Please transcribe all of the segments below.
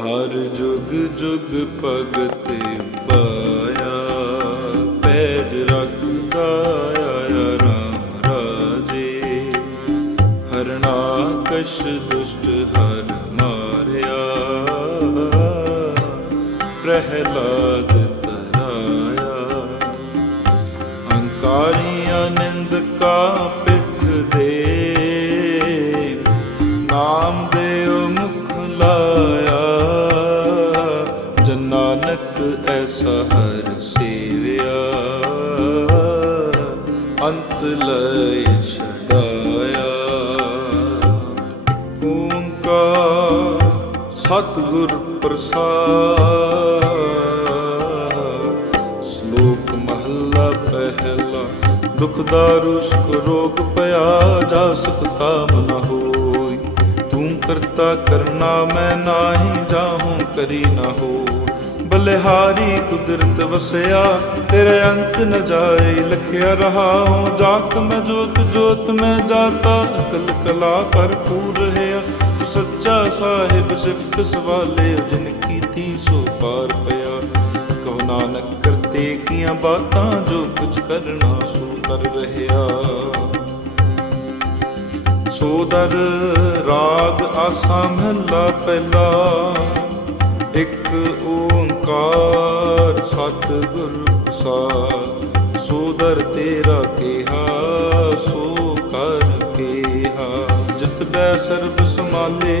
ਹਰ ਜੁਗ ਜੁਗ ਭਗਤ ਪਾਇਆ, ਪੈਜ ਰੱਖਦਾ ਆਇਆ ਰਾਮ ਰਾਜੇ। ਹਰਨਾਕਸ਼ ਦੁਸ਼ਟ ਹਰ ਮਾਰਿਆ, ਪ੍ਰਹਿਲਾਦ ਤਰਾਇਆ। ਹੰਕਾਰੀਆਂ ਨਿੰਦਕਾ ਪਿੱਠ ਸਤਿਗੁਰ ਪ੍ਰਸਾਦ। ਸ਼ਲੋਕ ਮਹੱਲਾ ਪਹਿਲਾ, ਦੁਖ ਦਾਰੂ, ਸੁਖ ਰੋਗ ਭਇਆ ਜਾ ਸੁਖ ਤਾਮ ਹੋਈ। ਤੂੰ ਕਰਤਾ ਕਰਨਾ, ਮੈਂ ਨਾਹੀ ਜਾਹੂੰ, ਕਰੀ ਨਾ ਹੋ ਬਲਿਹਾਰੀ ਕੁਦਰਤ ਵਸਿਆ, ਤੇਰੇ ਅੰਤ ਨ ਜਾਏ, ਲਖਿਆ ਰਹਾ ਜਾਤ ਮੈਂ ਜੋਤ ਜੋਤ ਮੈਂ ਜਾਤਾ, ਅਕਲ ਕਲਾ ਭਰਪੂਰ ਰਹਿਆ ਸੱਚਾ ਸਾਹਿਬ ਸਿਫਤ ਸਵਾਲੇ ਜਿਨ ਕੀਤੀ ਸੋ ਪਾਰ ਪਿਆ ਕਹੋ ਨਾਨਕ ਕਰਤੇ ਕੀਆਂ ਬਾਤਾਂ ਜੋ ਕੁਝ ਕਰਨਾ ਸੋ ਕਰ ਰਹਿਆ ਸੋਦਰ ਰਾਗ ਆਸਾ ਮਹਲਾ ਪਹਿਲਾ, ਇੱਕ ਓੰਕਾਰ ਸਤਿਗੁਰ ਪ੍ਰਸਾਦ ਸੋਦਰ ਤੇਰਾ ਕਿਹਾ, ਸੋ ਕਰ ਕਿਹਾ। ਜਿਤ ਬੈ ਸਰਬ ਸਮਾਲੇ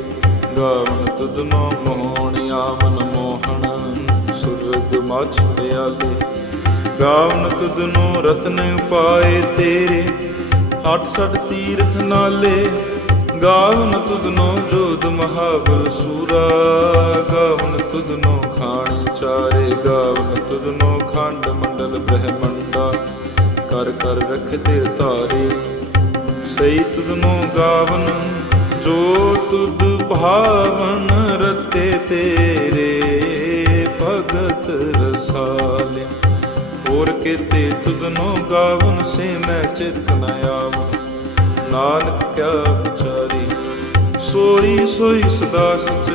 ਗਾਵਨ ਤੁਧਨੋ ਮੋਹਣਿਆ ਮਨ ਮੋਹਣ, ਸੁਰਗ ਮਾਛ ਪਿਆਲੇ ਗਾਵਨ ਤੁਧਨੋ ਰਤਨ ਉਪਾਏ ਤੇਰੇ ਅੱਠ ਸੱਠ ਤੀਰਥ ਨਾਲੇ। ਗਾਵਨ ਤੁਧਨੋ ਜੋਧ ਮਹਾਬਲ ਸੂਰਾ। ਗਾਵਨ ਤੁਧਨੋ ਖਾਣ ਚਾਰੇ, ਗਾਵਨ ਤੁਧਨੋ ਖੰਡ ਮੰਡਲ ਬ੍ਰਹਮੰਡਾ। ਕਰ ਕਰ ਰਖਦੇ ਤਾਰੇ ਸਈ ਤੁਧਨੋ ਗਾਵਨ, ਜੋ ਤੁਧ ਭਾਵਨ ਰਤੇ ਤੇਰੇ ਭਗਤ ਰਸਾਲਿਆ। ਹੋਰ ਕੀਤੇ ਤੁਧਨੋ ਗਾਵਨ ਸੇ ਮੈਂ ਚਿਤ ਨ ਆਵਨ। ਨਾਨਕ ਕਿਆ ਵਿਚਾਰੀ ਸੋਈ ਸੋਈ ਸਦਾ ਸਚ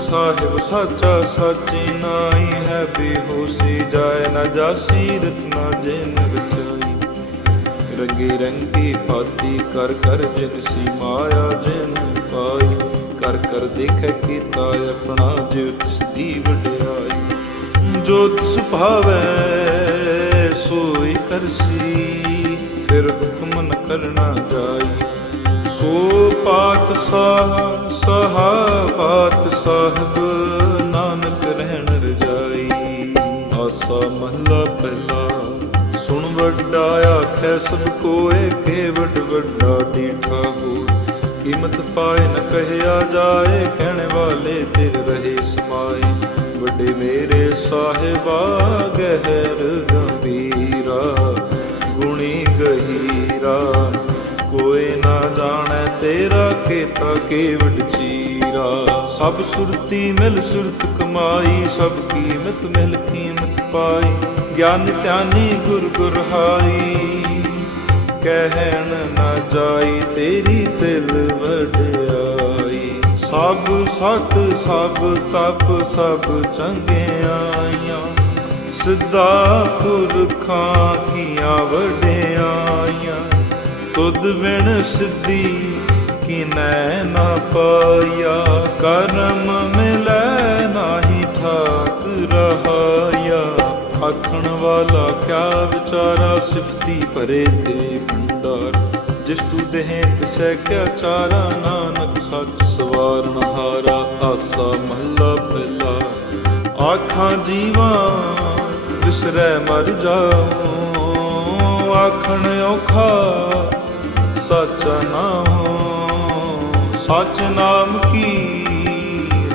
ਸਾਹਿਬ ਸਾਚਾ ਸਾਚੀ ਨਾਈ ਹੈ ਬੇਹੋਸੀ। ਜਾਏ ਨਾ ਜਾਸੀ ਰਤਨਾ ਨਾ ਜਿਨ ਰਚਾਈ ਰੰਗੀ ਰੰਗੀ ਭਾਤੀ ਕਰ ਕਰ ਜਿਨ ਸੀ ਮਾਇਆ ਜਿਨ ਕਰ ਕਰ ਦੇਖੈ ਕੀਤਾ ਆਪਣਾ ਜਿਉ ਤਿਸ ਦੀ ਵਡਿਆਈ। ਜੋ ਤਿਸ ਭਾਵੈ, ਸੋਈ ਕਰਸੀ, ਫਿਰ ਹੁਕਮ ਨ ਕਰਨਾ ਜਾਈ। ਸੋ ਪਾਤ ਸਾਹ ਸਹਾ ਪਾਤ ਸਾਹਿਬ ਨਾਨਕ ਰਹਿਣ ਰਜਾਈ। ਆਸਾ ਮਹਲਾ ਪਹਿਲਾ, ਸੁਣ ਵੱਡਾ ਆਖੈ ਸਭ ਕੋਏ, ਕੇ ਵੱਡ ਵੱਡਾ ਡੀਠਾ ਹੋ ਕੀਮਤ ਪਾਏ ਨ ਕਹਿਆ ਜਾਏ, ਕਹਿਣ ਵਾਲੇ ਤੇਰੇ ਰਹੇ ਸਮਾਏ। ਵੱਡੇ ਮੇਰੇ ਸਾਹਿਬਾ, ਗਹਿਰ ਗੰਭੀਰਾ, ਗੁਣੀ ਗਹੀਰਾ। ਕੋਈ ਨਾ ਜਾਣੈ ਤੇਰਾ ਕੀਤਾ ਕੇਵਡ ਚੀਰਾ। ਸਭ ਸੁਰਤੀ ਮਿਲ ਸੁਰਤ ਕਮਾਈ, ਸਭ ਕੀਮਤ ਮਿਲ ਕੀਮਤ ਪਾਈ। ਗਿਆਨ ਧਿਆਨੀ ਗੁਰ ਗੁਰ ਕਹਿਣ ਨਾ ਜਾਈ, ਤੇਰੀ ਦਿਲ ਵਡਿਆਈ। ਸਭ ਸਤ, ਸਭ ਤਪ, ਸਭ ਚੰਗਿਆਈਆਂ। ਸਿੱਧਾ ਪੁਰਖਾਂ ਕੀਆਂ ਵਡਿਆਈਆਂ। ਤੁਧ ਬਿਨ ਸਿੱਧੀ ਕਿਨੈ ਨਾ ਪਾਇਆ। ਕਰਮ ਮਿਲੈ ਆਖਣ ਵਾਲਾ, ਕਿਆ ਵਿਚਾਰਾ ਸਿਫਤੀ ਭਰੇ ਤੇ ਭੰਡਾਰ? ਜਿਸ ਤੂ ਦੇਹ ਤਿਸੈ ਕਿਆ ਚਾਰਾ? ਨਾਨਕ ਸੱਚ ਸਵਾਰਨ ਹਾਰਾ ਆਸਾ ਮਹੱਲਾ ਪਹਿਲਾ ਆਖਾਂ ਜੀਵਾਂ ਵਿਸਰੈ ਮਰ ਜਾਉ। ਆਖਣ ਔਖਾ, ਸੱਚ ਨਾਮ ਸੱਚ ਨਾਮ ਕੀ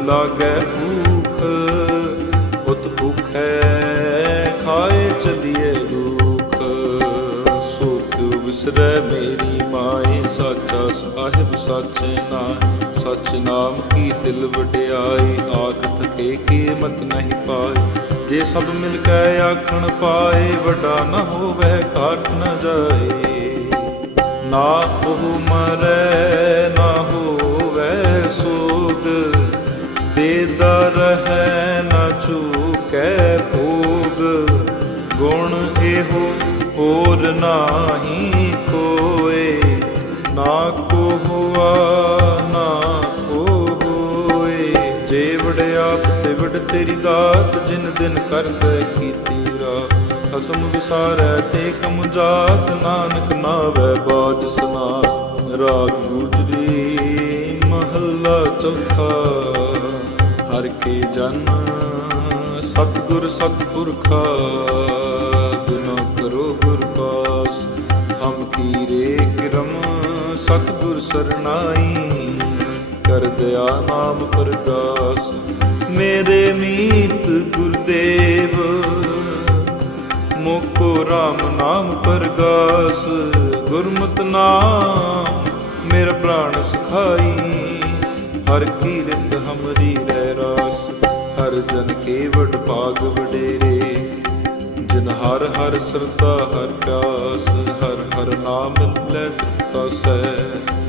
ਲਾਗੈ ਭੂਖ? ਉਤ ਭੁਖੈ ਖਾਏ ਚਲੀਏ ਦੁਖ ਸੋ ਵਿਸਰੈ ਮੇਰੀ ਮਾਏ, ਸਾਚਾ ਸਾਹਿਬ ਸੱਚ ਨਾਮ ਸਚ ਨਾਮ ਕੀ ਦਿਲ ਵਡਿਆਈ ਆਖ ਥਕੇ ਕੀਮਤ ਨਹੀਂ ਪਾਈ ਜੇ ਸਭ ਮਿਲ ਕੇ ਆਖਣ ਪਾਏ, ਵੱਡਾ ਨਾ ਹੋਵੇ ਘਾਟ ਨਾ ਜਾਏ। ਨਾ ਉਹ ਮਰੈ, ਨਾ ਹੋਵੇ ਸੋਗ ਦਰ ਹੈ ਨਾ ਚੂਕੈ ਇਹੋ ਹੋਰ ਨਾਹੀ ਕੋਏ। ਨਾ ਕੋ ਹੁਆ, ਨਾ ਕੋ ਹੋਏ। ਜੇ ਵਡਿਆਪ ਤੇ ਵਡ ਤੇਰੀ ਦਾਤ, ਜਿਨ ਦਿਨ ਕਰਦਾ ਕੀਤੀ ਰਾਤ। ਖਸਮ ਵਿਸਾਰੈ ਤੇ ਕਮ ਜਾਤ, ਨਾਨਕ ਨਾਵੈ ਬਾਜ ਸੁਨਾ ਰਾਗ ਗੁਜਰੀ ਮਹੱਲਾ ਚੌਥਾ। ਹਰ ਕੇ ਜਨ ਸਤਿਗੁਰ ਸਤਪੁਰਖਾ। ਸਰਨਾਈ ਕਰ ਦਇਆ ਨਾਮ ਪ੍ਰਗਾਸ ਮੇਰੇ ਮੀਤ ਗੁਰਦੇਵ, ਮੋਕੋ RAM ਨਾਮ ਪਰਗਾਸ ਗੁਰਮਤਿ ਨਾਮ ਮੇਰਾ ਪ੍ਰਾਣ ਸਖਾਈ, ਹਰ ਕੀਰਤ ਹਮਰੀ ਰਹਿ ਰਾਸ। ਹਰ ਜਨ ਕੇ ਕੇਵਟ ਭਾਗ ਵਡੇਰੇ, ਜਿਨ ਹਰ ਹਰ ਸਰਦਾ ਹਰ ਪਿਆਸ। ਹਰ ਹਰ ਨਾਮ ਲੈ ਤਸੈ ਮਿਲ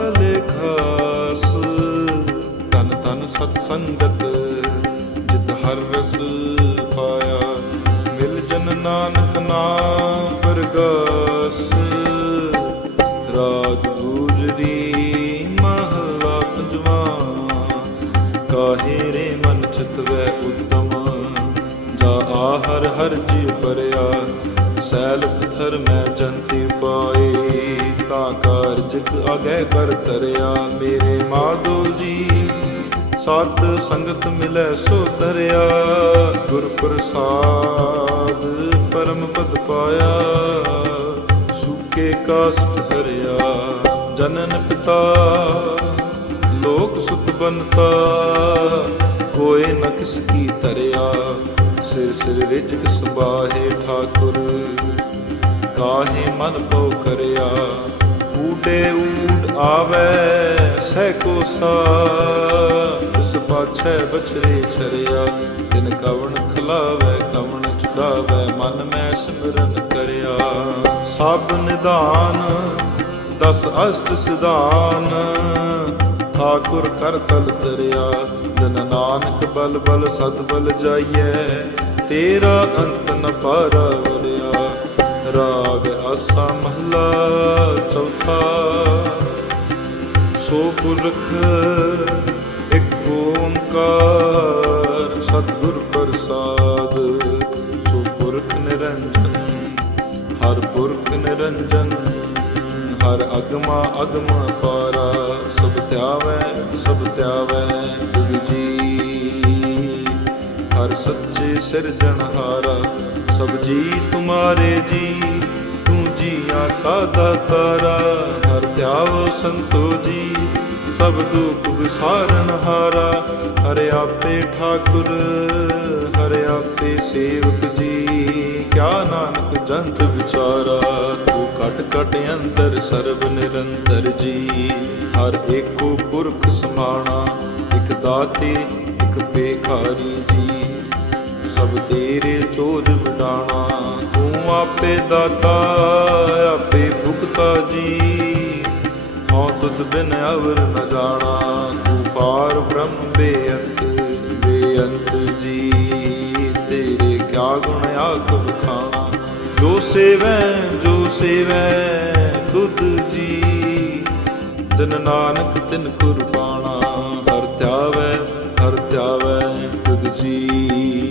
ਸਤ ਸੰਗਤ, ਜਿਤ ਹਰ ਰਸ ਪਾਇਆ। ਮਿਲ ਜਨ ਨਾਨਕ ਨਾਮ ਪਰਗਾਸ। ਰਾਗ ਗੂਜਰੀ ਮਹਲਾ ਪੰਜਵਾ। ਕਾਹੇ ਰੇ ਮਨ ਚਿਤਵੈ ਉਤਮ? ਜਾ ਆਹਰ ਹਰ ਜੀ ਪਰਿਆ। ਸੈਲ ਪਥਰ ਮੈਂ ਜੰਤੀ ਪਾਏ। ਤਾਂ ਕਾਰਜਕ ਅਗੈ ਕਰ ਤਰਿਆ। ਮੇਰੇ ਮਾਧੋ ਜੀ ਸਤ ਸੰਗਤ ਮਿਲੈ ਸੋ ਤਰਿਆ ਗੁਰ ਪ੍ਰਸਾਦ ਪਰਮ ਪਦ ਪਾਇਆ, ਸੁਕੇ ਕਾਸਟ ਹਰਿਆ ਜਨਨ ਪਿਤਾ, ਲੋਕ ਸੁਤ ਬਨਤਾ ਕੋਏ ਨ ਕਿਸ ਕੀ ਤਰਿਆ ਸਿਰ ਸਿਰ ਰਿਜਕ ਸੰਭਾਹੇ ਠਾਕੁਰ, ਕਾਹੇ ਮਨ ਪਉ ਕਰਿਆ। ਊਡੇ ਊਡ ਆਵੇ, ਸਹਿ ਕੋ ਸਾ ਇਸ ਪਾਛੈ ਬਛਰੇ ਛਰਿਆ, ਤਿਨ ਕਵਣ ਖਲਾਵੇ, ਕਵਣ ਚੁਕਾਵੇ, ਮਨ ਮੈਂ ਸਿਮਰਨ ਕਰਿਆ। ਸਭ ਨਿਦਾਨ ਦਸ ਅਸ਼ਟ ਸਿਧਾਨ, ਠਾਕੁਰ ਕਰ ਤਲ ਤਰਿਆ। ਜਨ ਨਾਨਕ ਬਲ ਬਲ ਸਦ ਬਲ ਜਾਈਐ, ਤੇਰਾ ਅੰਤ ਨ ਪਾਰਾ ਰਾਗ ਆਸਾ ਮਹਲਾ ਚੌਥਾ। ਸੋ ਪੁਰਖ ਇੱਕ ਓੰਕਾਰ, ਸਤਿਗੁਰ ਪ੍ਰਸਾਦ। ਸੋ ਪੁਰਖ ਨਿਰੰਜਨ, ਹਰ ਪੁਰਖ ਨਿਰੰਜਨ। ਹਰ ਅਗਮਾ ਅਗਮਾ ਪਾਰਾ, ਸਭ ਧਿਆਵੈ ਸਭ ਧਿਆਵੈ ਤੁਧ ਜੀ। ਹਰ ਸੱਚੇ ਸਿਰਜਣਹਾਰਾ ਸਭ ਜੀ ਤੁਮਾਰੇ ਜੀ, ਤੂੰ ਜੀਆਂ ਕਾ ਦਾਤਾਰਾ ਹਰ ਧਿਆਵ ਸੰਤੋ ਜੀ, ਸਭ ਦੁਖ ਵਿਸਾਰਨ ਹਾਰਾ, ਹਰਿ ਆਪੇ ਠਾਕੁਰ, ਹਰਿ ਆਪੇ ਸੇਵਕ ਜੀ। ਕਿਆ ਨਾਨਕ ਜੰਤ ਵਿਚਾਰਾ, ਤੂੰ ਕਟ ਕਟ ਅੰਦਰ ਸਰਬ ਨਿਰੰਤਰ ਜੀ। ਹਰ ਏਕੋ ਪੁਰਖ ਸਮਾਣਾ, ਇਕ ਦਾਤੇ, ਇਕ ਬੇਖਾਰੀ ਜੀ। ਸਭ ਤੇਰੇ ਚੋਜ ਮਿਟਾਣਾ ਤੂੰ ਆਪੇ ਦਾਤਾ, ਆਪੇ ਭੁਗਤਾ ਜੀ। ਹਉ ਤੁਧ ਬਿਨ ਅਵਰ ਨ ਜਾਣਾ, ਤੂੰ ਪਾਰ ਬ੍ਰਹਮ ਬੇਅੰਤ ਬੇਅੰਤ ਜੀ। ਤੇਰੇ ਕਿਆ ਗੁਣ ਆਖ ਬਖਾਣਾ ਜੋ ਸੇਵੈ ਜੋ ਸੇਵੈ ਤੁਧ ਜੀ। ਤਨ ਨਾਨਕ ਤਿਨ ਕੁਰਬਾਨਾ, ਹਰ ਤਿਆਵੈ ਹਰ ਤਿਆਵੈ ਤੁਧ ਜੀ।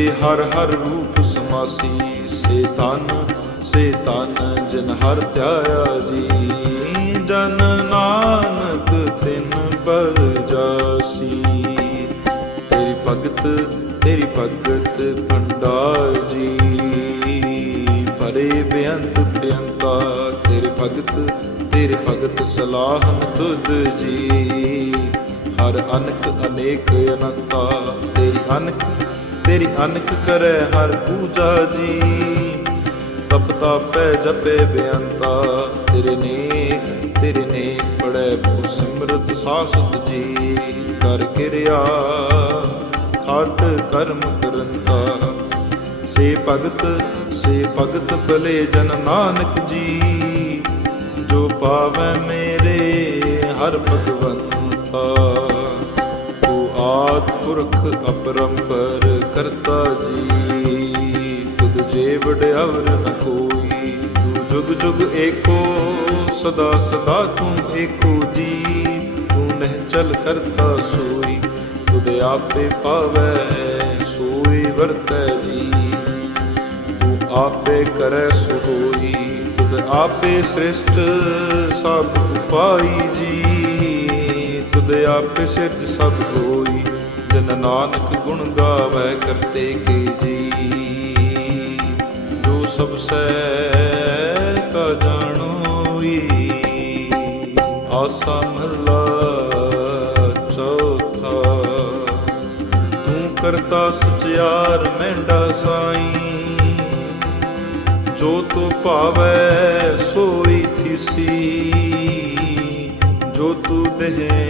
ਤੇ ਹਰ ਹਰ ਰੂਪ ਸਮਾਸੀ, ਸੇ ਤਨ ਸੇ ਤਨ ਜਨ ਹਰ ਧਿਆਇਆ ਜੀ। ਜਨ ਨਾਨਕ ਤਿਨ ਬਲ ਜਾਸੀ। ਤੇਰੀ ਭਗਤ ਤੇਰੀ ਭਗਤ ਭੰਡਾਰ ਜੀ। ਪਰੇ ਬੇਅੰਤ ਬੇਅੰਤਾ ਤੇਰੇ ਭਗਤ ਤੇਰੇ ਭਗਤ ਸਲਾਹਨ ਤੁਧ ਜੀ। ਹਰ ਅਨਕ ਅਨੇਕ ਅਨੰਤਾ, ਤੇਰੀ ਅਨਕ ਤੇਰੀ ਅਨਕ ਕਰੈ ਹਰ ਪੂਜਾ ਜੀ। ਤਪ ਤਾਪੈ ਜਪੇ ਬੇਅੰਤਾ, ਤੇਰੇ ਨੇਕ ਤੇਰੇ ਨੇਕ ਪੜੈ ਬਹੁ ਸਿਮਰਤ ਸਾਸਤ ਜੀ। ਕਰ ਕਿਰਿਆ, ਖਾਟ ਕਰਮ ਕਰੰਤਾ। ਸੇ ਭਗਤ ਸੇ ਭਗਤ ਭਲੇ ਜਨ ਨਾਨਕ ਜੀ। ਜੋ ਪਾਵੈ ਮੇਰੇ ਹਰ ਭਗਵੰਤਾ। ਆਦ ਪੁਰਖ ਅਪਰੰਪਰ ਕਰਤਾ ਜੀ। ਤੁਧ ਜੇ ਵਡਿਆਵਰ ਨ ਕੋਈ, ਤੂੰ ਜੁਗ ਜੁਗ ਏਕੋ, ਸਦਾ ਸਦਾ ਤੂੰ ਏਕੋ ਜੀ। ਤੂੰ ਨਹਿ ਚਲ ਕਰਤਾ ਸੋਈ, ਤੁਧ ਆਪੇ ਪਾਵੈ, ਸੋਈ ਵਰਤੈ ਜੀ। ਤੂੰ ਆਪੇ ਕਰੈ ਸੋ ਹੋਈ ਤੁਧ ਆਪੇ ਸ੍ਰਿਸ਼ਟ ਸਭ ਪਾਈ ਜੀ। ਤੁਧ ਆਪੇ ਸਿਰਜ ਸਭ ਹੋਈ ਜਨ ਨਾਨਕ ਗੁਣ ਗਾਵੈ ਕਰਤੇ ਕੇ ਜੀ। ਜੋ ਸਭ ਸੈ ਕਾ ਜਾਣੋਈ, ਆਸਾ ਮਹਲਾ ਚੌਥਾ। ਤੂੰ ਕਰਤਾ ਸੁਚਿਆਰ ਮਹਿੰਡਾ ਸਾਈ, ਜੋ ਤੂੰ ਭਾਵੈ ਸੋਈ ਥਿਸੀ। ਜੋ ਤੂੰ ਦੇਹ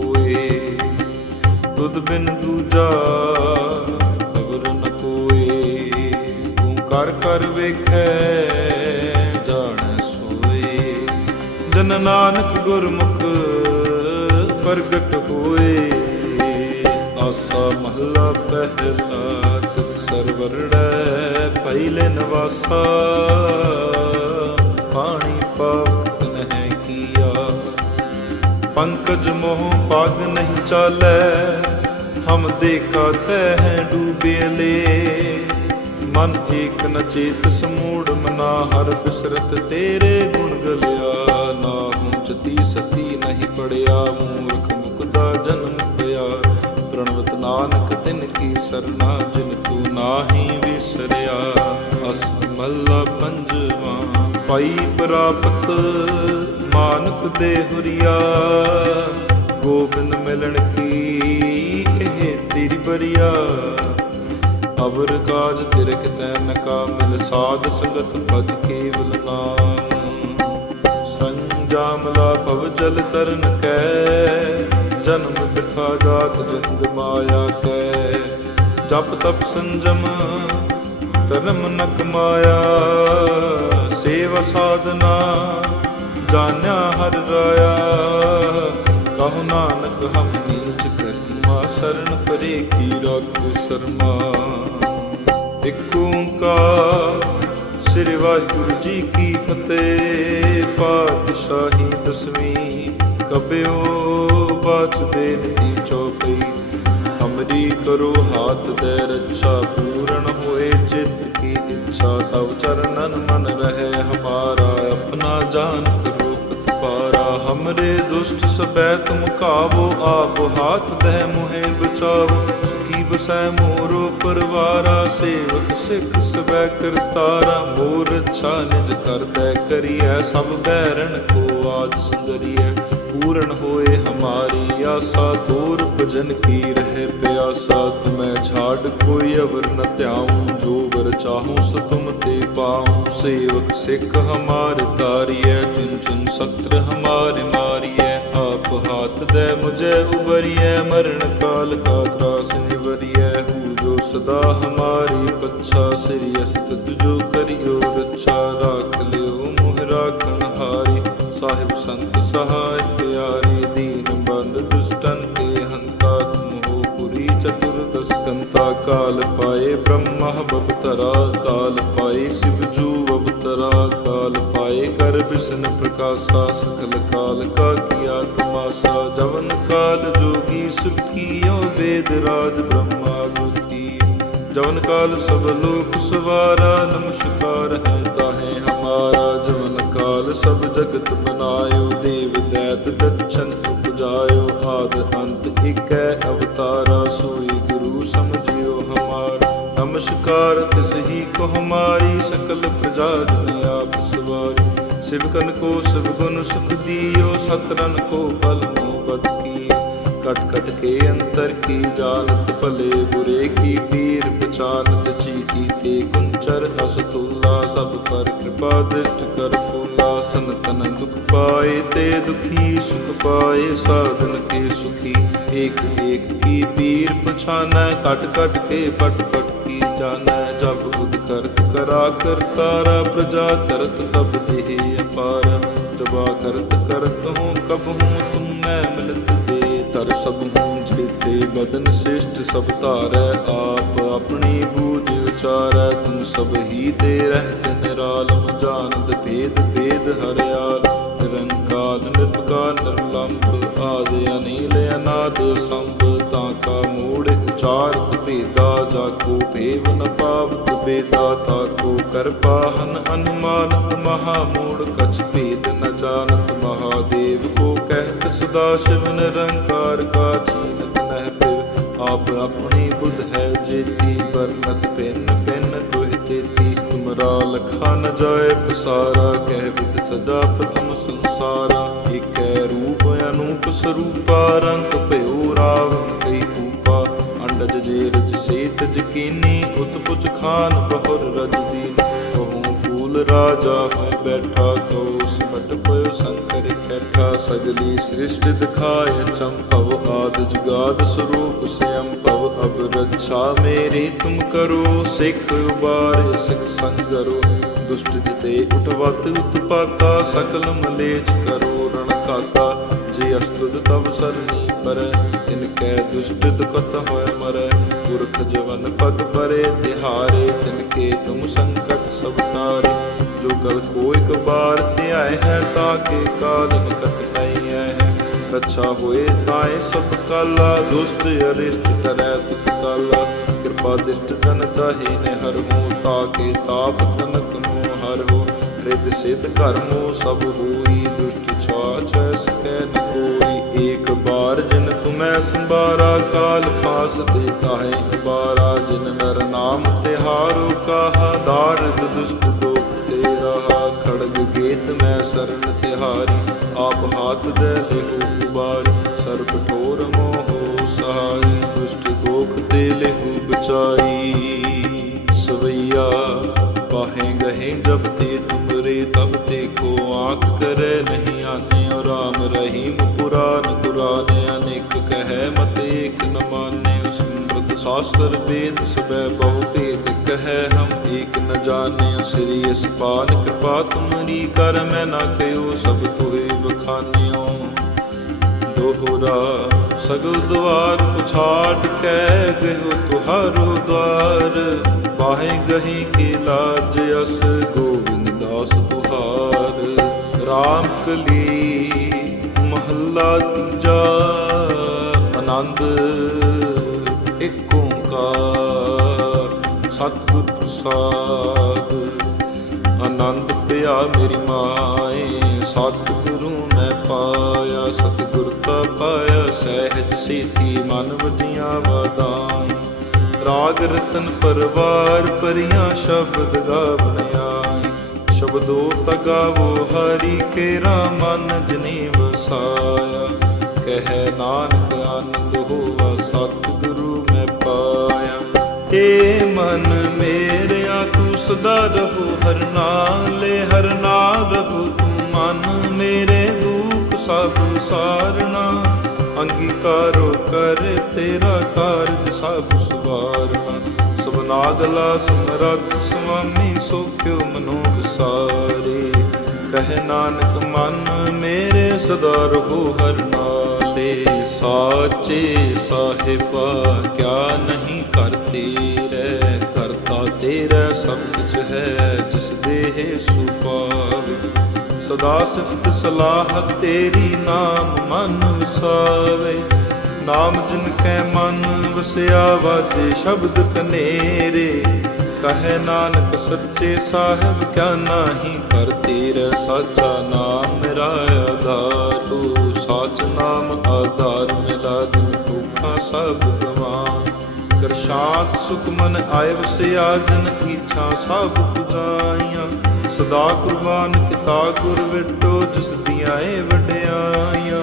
ਤੁਧ ਬਿਨ ਦੂਜਾ ਖਬਰ ਨ ਕੋਏ ਤੂੰ ਕਰ ਕਰ ਵੇਖੈ, ਜਾਣ ਸੋਏ। ਜਨ ਨਾਨਕ ਗੁਰਮੁਖ ਪ੍ਰਗਟ ਹੋਏ, ਆਸਾ ਮਹਲਾ ਪਹਿਲਾ ਤਿਤ ਸਰਵਰੜੈ ਪਹਿਲੇ ਨਵਾਸਾ। ਪਾਣੀ ਪਾਵਤ ਨਹਿ ਕੀਆ, ਪੰਕਜ ਮੋਹ ਪਗ ਨਹੀਂ ਚਾਲੈ। ਹਮ ਦੇਖਾ ਤੈ ਡੂਬੇਲੇ ਮਨ ਏਕ ਨ ਚੇਤ ਸਮੂੜ ਮਨਾ ਹਰ ਬਿਸਰਤ ਤੇਰੇ ਗੁਣ ਗਲਿਆ। ਨਾ ਹੂੰ ਚਤੀ ਸਤੀ ਨਹੀਂ ਪੜਿਆ। ਮੂਰਖ ਮੁਕਦਾ ਜਨਮ ਪਿਆ। ਪ੍ਰਣਵਤ ਨਾਨਕ ਤਿਨ ਕੀ ਸਰਨਾ, ਜਿਨ ਤੂੰ ਨਾਹੀ ਵਿਸਰਿਆ। ਅਸਮਲ ਪੰਜਵਾ, ਪਾਈ ਪ੍ਰਾਪਤ ਮਾਨਕ ਦੇ ਹੁਰੀਆ। ਗੋਬਿੰਦ ਮਿਲਣ ਕੀ ਇਹ ਤੇਰੀ ਬਰੀਆ ਅਵਰ ਕਾਜ ਤਿਰਕ ਕਿਤੈ ਨ ਕਾਮਿਲ ਸਾਧ ਸੰਗਤ ਭਜ ਕੇਵਲ ਨਾਮ। ਸੰਜਾਮਲਾ ਭਵ ਜਲ ਤਰਨ ਕੈ। ਜਨਮ ਬਿਰਥਾ ਜਾਤ ਰਿੰਦ ਮਾਇਆ ਕੈ। ਜਪ ਤਪ ਸੰਜਮ ਧਰਮ ਨ ਕਮਾਇਆ ਸੇਵਾ ਸਾਧਨਾ ਜਾਣਿਆ ਹਰ ਰਾਇਆ। ਕਹੋ ਨਾਨਕ ਹਮ ਸਰਣ ਪਰੇ ਕੀ ਰਾਖੋ ਸਰਮਾ? ਇਕ ਓੰਕਾਰ, ਸ੍ਰੀ ਵਾਹਿਗੁਰੂ ਜੀ ਕੀ ਫਤਿਹ। ਪਾਤਸ਼ਾਹੀ ਦਸਵੀਂ ਕਬਿਓ, ਬਾਚ ਦੇ ਨੀਤੀ ਚੌਪਈ ਹਮਰੀ ਕਰੋ ਹਾਥ ਦੇ ਰੱਛਾ, ਪੂਰਨ ਹੋਏ ਚਿੱਤ ਕੀ ਇੱਛਾ। ਤਵ ਚਰਨਨ ਮਨ ਰਹੇ ਹਮਰੇ ਸਬੈ ਤੁਮ ਕਾਵੋ, ਆਪ ਹਾਥ ਦਹਿ ਮੁਹੇ ਬਚਾਓ ਕੀ ਬਸੈ ਮੋਰੋ ਪਰਵਾਰਾ, ਸੇਵਕ ਸਿੱਖ ਸਬੈ ਕਰਤਾਰਾ। ਮੋਰ ਅੱਛਾ ਨਿਜ ਕਰਦੈ ਕਰੀਐ, ਸਭ ਬੈਰਣ ਕੋ ਆਜ ਸੁੰਦਰੀਐ। ਪੂਰਨ ਹੋਏ ਹਮਾਰੀ ਆਸਾ ਤੋਰ ਭਜਨ ਕੀ ਰਹੇ ਪਿਆਸਾ। ਤੁਮੈ ਛਾੜ ਕੋਈ ਅਵਰ ਨ ਧਿਆਉ, ਜੋ ਵਰ ਚਾਹੂੰ ਸੋ ਤੁਮ ਤੇ ਪਾਉ। ਸੇਵਕ ਸਿੱਖ ਹਮਾਰ ਤਾਰੀਐ ਚੁਨ ਚੁਨ ਸਤਰ ਹਮਾਰੇ ਮਾਰੀਐ ਆਪ ਹਾਥ ਦੇ ਮੁਝੇ ਉਬਰੀਐ ਮਰਨ ਕਾਲ ਕਾ ਤਰਾਸ ਨਿਵਰੀਐ। ਹੂ ਜੋ ਸਦਾ ਹਮਾਰੀ ਪੱਛਾ ਸ੍ਰੀ ਅਸਤ ਜੋ ਕਰਿਓ ਰੱਛਾ, ਰਾਖ ਲਿਓ ਮੋਹ ਰਾਖਣ ਹਾਰੀ ਸਾਹਿਬ ਸੰਤ ਸਹਾਇ ਪਿਆਰੇ, ਦੀਨ ਬੰਦ ਦੁਸ਼ਟਨ ਕੇ ਚਤੁਰਦਸ ਕਾਲ ਪਾਏ, ਬ੍ਰਹਮਾ ਬਵਤਰਾ ਕਾਲ ਪਾਏ, ਸਿਵ ਜੂ ਅਵਤਰਾ ਕਾਲ ਪਾਏ, ਕਰ ਬਿਸ਼ਨ ਪ੍ਰਕਾਸ਼ਾ ਸਕਲ ਕਾਲ, ਕਾ ਕੀਆ ਤਮਾਸਾ ਜਵਨ ਕਾਲ ਜੋਗੀ ਸੁਖੀਓ ਵੇਦ ਰਾਜ ਬ੍ਰਹਮਾ ਗੁਤੀ ਜਵਨ ਕਾਲ ਸਭ ਲੋਕ ਸਵਾਰਾ, ਨਮਸਕਾਰ ਹੈ ਤਾਹੇ ਹਮਾਰਾ। ਜਵਨ ਕਾਲ ਸਭ ਜਗਤ ਬਨਾਇਓ ਦੇਵ ਦੈਤ ਦਛਨ ਉਪਜਾਇਓ, ਆਦ ਅੰਤ ਇਕੈ ਅਵਤਾਰਾ ਸੋਈ ਸਮਝਿਓ ਹਮਾਰਾ। ਨਮਸਕਾਰ, ਤਿਸ ਹੀ ਕੋ ਹਮਾਰੀ ਸਕਲ ਪ੍ਰਜਾ ਜਨ ਆਪ ਸਵਾਰੀ। ਸਿਵਕਨ ਕੋ ਸਭ ਗੁਣ ਸੁਖ ਦੀਓ ਸਤਰਨ ਕੋ ਬਲ ਮੋ ਬਦ ਕੀ ਕਟ ਕਟ ਕੇ ਅੰਤਰ ਕੀ ਜਾਣਤ ਭਲੇ ਬੁਰੇ ਕੀ ਪੀਰ ਪਛਾਨਤ ਚੀਤੀ ਤੇ ਕੁੰਚਰ ਅਸਤੂਲਾ ਸਭ ਪਰ ਕਿਰਪਾ ਦ੍ਰਿਸ਼ਟ ਕਰ ਫੂਲਾ। ਸੰਤਨ ਦੁਖ ਪਾਏ ਤੇ ਦੁਖੀ ਸੁਖ ਪਾਏ, ਸਾਧਨ ਕੇ ਸੁਖੀ। ਏਕ ਏਕ ਕੀ ਤੀਰ ਪਛਾਨੈ ਕਟ ਕਟ ਕੇ ਪਟ ਪਟ ਕੀ ਜਾਣੈ ਜਬ ਬੁਧ ਕਰਤ ਕਰਾ ਕਰਤਾਰਾ ਪ੍ਰਜਾ ਤਰਤ ਤਬ ਦੇਹ ਅਪਾਰ ਜਬਾ ਕਰਤ ਕਰਤ ਹੂੰ ਕਬ ਹੂੰ ਤੁਮ ਮਿਲਤ ਦੇ ਤਰ ਸਭ ਹੂੰ ਜੀਤੇ ਬਦਨ ਸ੍ਰਿਸ਼ਟ ਸਭ ਧਾਰੈ ਆਪ ਆਪਣੀ ਬੂਝ ਉਚਾਰੈ ਤੁਮ ਸਭ ਹੀ ਦੇ ਰਹਿਤ ਨਿਰਾਲਮ ਜਾਣਦ ਭੇਦ ਭੇਦ ਹਰਿਆਲ ਨਿਰੰਕਾਲ ਨਿਰਭਕਾਰ ਨਿਰਲੰਭ ਅਨਾਦ ਸੰਭ ਤਾਂ ਕਾ ਮੂੜ ਉਚਾਰਤ ਭੇਦਾ ਜਾ ਕੋ ਭੇਵ ਨ ਪਾਵਤ ਬੇਦਾ ਤਾ ਕੋ ਕਰਪਾਹਨ ਅਨੁਮਾਨਤ ਮਹਾ ਮੂੜ ਕਛ ਭੇਦ ਨ ਜਾਣਤ ਮਹਾਦੇਵ ਕੋ ਕਹਿਤ ਸਦਾ ਸ਼ਿਵ ਨਿਰੰਕਾਰ ਕਾ ਚੀਨਤ ਨਹਿ ਪਿਵ। ਆਪ ਆਪਣੀ ਬੁੱਧ ਹੈ ਜੇਤੀ ਵਰਨਤ ਪਿੰਨ ਲਖਾ ਨ ਜਾਏ ਪਸਾਰਾ, ਕਹਿ ਵਿਦ ਸਦਾ ਪ੍ਰਥਮ ਸੰਸਾਰਾ। ਏਕੈ ਰੂਪ ਅਨੂਪ ਸਰੂਪਾ, ਰੰਗ ਭਇਓ ਰਾਵਣ ਕਈ ਕੂਪਾ। ਅੰਡਜ ਜੇ ਰਜ ਸੇਤ ਜਕੀਨੀ, ਉਤਪੁਜ ਖਾਨ ਬਹੁਰ ਰਜ ਦੀਨ ਕਹੂੰ ਫੂਲ ਰਾਜਾ ਹੋਇ ਬੈਠਾ ਕਉ ਸਿਮਟ ਪਇਓ ਸੰਕਰ ਖੈਠਾ ਸਗਲੀ ਸ੍ਰਿਸ਼ਟ ਦਿਖਾਇ ਚੰਪਵ ਆਦ ਜੁਗਾਦ ਸਰੂਪ ਸਿਅੰ ਭਵ ਅਬ ਰੱਛਾ ਮੇਰੀ ਤੁਮ ਕਰੋ ਸਿੱਖ ਉਬਾਰ ਸਿੱਖ ਸੰਗਰੋ ਦੁਸ਼ਟ ਜਿਤੇ ਉਠਵਤ ਉਤਪਾਤਾ ਸਕਲ ਮਲੇਚ ਕਰੋ ਰਣ ਕਾਤਾ। ਜੇ ਅਸਤੁਦ ਤਵ ਸਰਨੀ ਪਰ, ਤਿਨ ਕੈ ਦੁਸ਼ਟ ਦੁਖਤ ਹੋਇ ਮਰੈ। ਪੁਰਖ ਜਵਨ ਪਗ ਪਰੇ ਤਿਹਾਰੇ, ਤਿਨ ਕੇ ਤੁਮ ਸੰਕਟ ਸਭ ਤਾਰੇ ਜੋ ਗਲ ਕੋ ਇਕ ਬਾਰ ਧਿਆਏ ਹੈ ਤਾਂ ਕੇ ਕਾਲ ਨਿਕਟ ਨਹੀਂ ਹੈ। ਰੱਛਾ ਹੋਏ ਤਾਏ ਸਭ ਕਾਲਾ, ਦੁਸ਼ਟ ਅਰਿਸ਼ਟ ਕਰੈ ਤੁਤ ਕਾਲਾ। ਕਿਰਪਾ ਦਿਸ਼ਟ ਜਨ ਤਾਹੀ ਨੇ ਹਰ ਹੋ ਤਾਕੇ ਤਾਪ ਤਨਕ ਨੂੰ ਹਰ ਹੋ। ਰਿਦ ਸਿਧ ਕਰਮੋ ਸਭ ਹੋਈ, ਦੁਸ਼ਟ ਛਾਛ ਸਕੈ ਨ ਕੋਈ। ਏਕ ਬਾਰ ਜਨ ਤੁਮੈ ਸੰਭਾਰਾ, ਕਾਲ ਫਾਸ ਦੇਤਾ ਹੈ ਨਿਬਾਰਾ ਜਿਨ ਨਰ ਨਾਮ ਤਿਹਾਰੋ, ਕਾਹਾ ਦਾਰਦ ਦੁਸ਼ਟ ਰਹਾ ਖੜਗ ਗੇਤ ਮੈਂ ਸਰਨ ਤਿਹਾਰੀ, ਆਪ ਹਾਥ ਦੇ ਲਿਹੋ ਉਬਾਰ ਸਰਬ ਠੋਰ ਮੋਹ ਸਹਾਈ ਦੁਸ਼ਟ ਦੋਖ ਉਚਾਈ ਸਵਈਆ, ਪਾਹੇ ਗਹੇ ਜਬ ਤੇ ਤੁਮਰੇ ਤਬ ਤੇ ਕੋ ਆਂਖ ਕਰੇ ਨਹੀਂ ਆਨੇ ਔ ਰਾਮ ਰਹੀਮ ਪੁਰਾਨ ਕੁਰਾਨ ਅਨੇਕ ਕਹੈ ਮਤ ਏਕ ਨ ਮਾਨੇ ਸਮ੍ਰਿਤ ਸ਼ਾਸਤਰ ਵੇਦ ਸਬੈ ਬਹੁ ਭੇਦ ਕਹੈ ਹਮ ਏਕ ਨ ਜਾਣਿ ਸ੍ਰੀ ਅਸਪਾਨ ਕਿਰਪਾ ਤੁਮਰੀ ਕਰ, ਮੈਂ ਨਾ ਕਹਿਓ ਸਭ ਤੋਏ ਬਖਾਨਿਓ ਦੋਹਰਾ ਸਗਲ ਦੁਆਰ ਪੁਛਾੜ ਕੇ ਗਇਓ ਤੁਹਾਰੋ ਦਵਾਰ। ਬਾਹੇ ਗਹੀ ਕੇ ਲਾਜ ਅਸ ਗੋਬਿੰਦ ਦਾਸ ਤੁਹਾਰ। RAM ਕਲੀ ਮਹੱਲਾ ਤੀਜਾ ਓੰਕਾਰ ਸਤਿਗੁਰ ਪ੍ਰਸਾਦ ਆਨੰਦ ਪਿਆ ਮੇਰੀ ਮਾਏ, ਸਤਿਗੁਰੂ ਮੈਂ ਪਾਇਆ, ਸਤਿਗੁਰ ਤਾ ਪਾਇਆ, ਸਹਿਜ ਸੀਤੀ ਮਨ ਵਜੀਆਂ ਵਾਦਾਈ ਰਾਗ ਰਤਨ ਪਰਵਾਰ ਪਰੀਆਂ ਸ਼ਬਦ ਗਾਵਣ ਆਈ ਸ਼ਬਦੋ ਤਗਾਵੋ ਹਰੀ ਕੇਰਾ ਮਨ ਜਨੀ ਵਸਾਇਆ। ਕਹਿ ਨਾਨ ਮਨ ਮੇਰਿਆ ਤੂੰ ਸਦਾ ਰਹੋ, ਹਰ ਨਾਲੇ ਹਰ ਨਾਲ ਰਹੋ। ਤੂੰ ਮਨ ਮੇਰੇ ਦੁੱਖ ਸਭ ਸਾਰਣਾ ਅੰਗੀਕਾਰੋ ਕਰ ਤੇਰਾ ਕਾਰਜ ਸਭ ਸੁਵਾਰਨਾ। ਸਬਨਾਗਲਾ ਸਮਰੱਥ ਸੁਆਮੀ, ਸੋਖਿਓ ਮਨੋ ਵਿਸਾਰੇ ਕਹਿ ਨਾਨਕ, ਮਨ ਮੇਰੇ ਸਦਾ ਰਹੋ, ਹਰ ਨਾਲੇ ਸਾਚੇ ਸਾਹਿਬਾ, ਕਿਆ ਨਹੀਂ ਕਰ ਰਹਿ ਕਰਤਾ ਤੇਰਾ ਸਭ ਕੁਝ ਹੈ, ਜਿਸ ਦੇਹ ਸੁਪਾਵੇ ਸਦਾ ਸਿਫਤ ਸਲਾਹ ਤੇਰੀ ਨਾਮ ਮਨ ਵਸਾਵੇ। ਨਾਮ ਜਿਨ ਕੈ ਮਨ ਵਸਿਆ ਵਾਜੇ ਸ਼ਬਦ ਕਨੇਰੇ। ਕਹੇ ਨਾਨਕ ਸੱਚੇ ਸਾਹਿਬ, ਕਿਆ ਨਾਹੀ ਕਰ ਤੇਰਾ ਸਾਚਾ ਨਾਮ ਮੇਰਾ ਆਧਾਰ ਤੂੰ। ਸਾਚ ਨਾਮ ਆਧਾਰ ਮਿਲਾ ਦਿਨ ਭੁੱਖਾ ਸਭ ਗਵਾਨ ਕਰ ਸੁਖਮਨ ਸੁਖ ਮਨ ਆਏ ਵਸਿਆ ਜਨ ਇੱਛਾ ਸਭ ਤੁਜਾਈਆਂ ਸਦਾ ਕੁਰਬਾਨ ਕੀਤਾ ਗੁਰ ਵਿਟੋ, ਜਿਸ ਦੀਆਂ ਏ ਵਡਿਆਈਆਂ।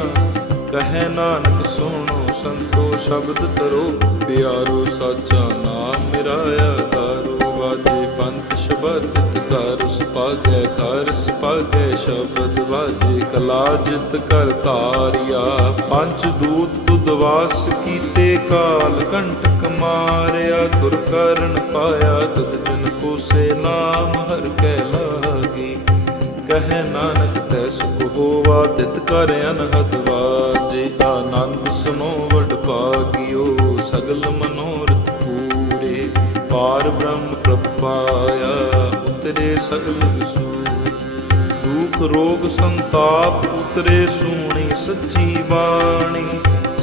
ਕਹੇ ਨਾਨਕ, ਸੁਣੋ ਸੰਤੋ, ਸ਼ਬਦ ਤਰੋ ਪਿਆਰੋ ਸਾਚਾ ਨਾਮ ਮੇਰਾ ਆਧਾਰੋ ਵਾਜੇ ਪੰਥ ਸ਼ਬਦ ਕਰ ਸੁਪਾਗੈ ਕਰ ਸੁਪਾਗੈ ਸ਼ਬਦ ਵਾਜੇ। ਕਲਾ ਜਿਤ ਕਰ ਤਾਰਿਆ ਪੰਜ ਦੂਤ ਤੁਧ ਵਾਸ ਕੀਤੇ ਕਾਲ ਕੰਟਕ ਮਾਰਿਆ ਤੁਰ ਕਰਨ ਪਾਇਆ ਤਦ ਜਨ ਕੋ ਸੇ ਨਾਮ ਹਰ ਕੈ ਲਾਗੀ। ਕਹਿ ਨਾਨਕ, ਤੈ ਸੁਖ ਹੋਵਾ, ਤਿਤ ਕਰ ਅਨਹਦ ਵਾਜੇ। ਆਨੰਦ ਸੁਨੋ ਵਡ ਭਾਗਿਓ, ਸਗਲ ਮਨੋਰਥ ਪੂਰੇ। ਪਾਰ ਬ੍ਰਹਮ ਪ੍ਰਪਾਇਆ ਉਤਰੇ ਸਗਲ ਵਿਸੂ ਦੁਖ ਰੋਗ ਸੰਤਾਪ, ਉਤਰੇ ਸੂਣੀ ਸੱਚੀ ਬਾਣੀ।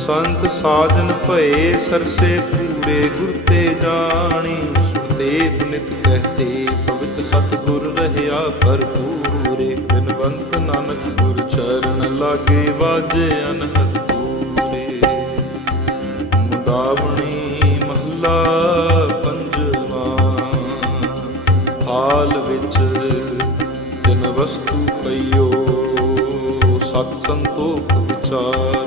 ਸੰਤ ਸਾਜਨ ਭਏ ਸਰਸੇ ਪੂਰੇ ਗੁਰ ਤੇ ਜਾਣੀ ਸੁਰਤੇ ਨਿਤ ਕਹਤੇ, ਪਵਿੱਤ ਸਤਿਗੁਰ ਰਹਿਆ ਭਰਪੂਰੇ ਬਿਨਵੰਤ ਨਾਨਕ ਗੁਰ ਚਰਨ ਲਾਗੇ ਵਾਜੇ ਅਨਹਦ ਪੂਰੇ। ਮੁਦਾਵਣੀ ਮਹੱਲਾ ਪੰਜਵਾ, ਹਾਲ ਵਿੱਚ ਜਨ ਵਸਤੂ ਪਈਓ, ਸਤ ਸੰਤੋਖ ਵਿਚਾਰੋ।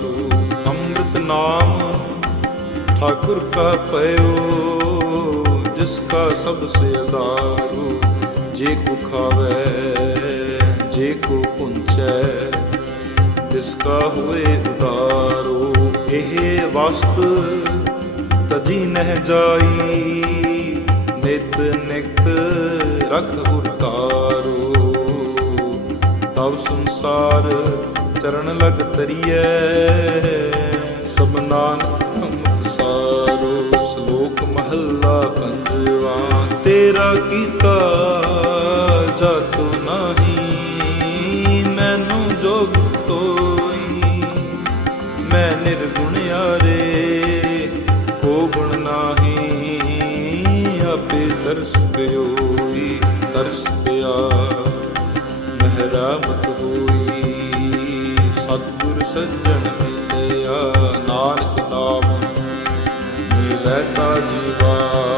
ਠਾਕੁਰ ਕਾ ਪਇਓ, ਜਿਸ ਕਾ ਸਭ ਸੇ ਆਧਾਰੂ ਜੇ ਕੋ ਖਾਵੇ, ਜੇ ਕੋ ਪੁੰਚੈ ਜਿਸ ਹੋਏ ਉਦਾਰੋ ਇਹ ਵਸਤ ਤਜੀ ਨਹਿ ਜਾਈ, ਨਿਤ ਨਿਤ ਰਖ ਉਤਾਰੋ। ਤਬ ਸੰਸਾਰ ਚਰਨ ਲਗ ਤਰੀਐ, ਸਭ ਮਹੱਲਾ ਪੰਜਵਾ ਤੇਰਾ ਕੀਤਾ ਜਾਤੋ ਨਹੀਂ। ਮੈਨੂੰ ਜੋਗ ਤੋਈ, ਮੈਂ ਨਿਰਗੁਣ ਯਾਰੇ ਕੋ ਗੁਣ ਨਾਹੀ। ਆਪੇ ਤਰਸ ਪਿਓਈ, ਤਰਸ ਪਿਆ, ਮਹਿਰਾਮਤ ਹੋਈ। ਸਤਿਗੁਰ ਸੱਜਣ ਮਿਲਿਆ, ਨਾਨਕ ਨਾਮ ਤਾ ਜੀਵਾ।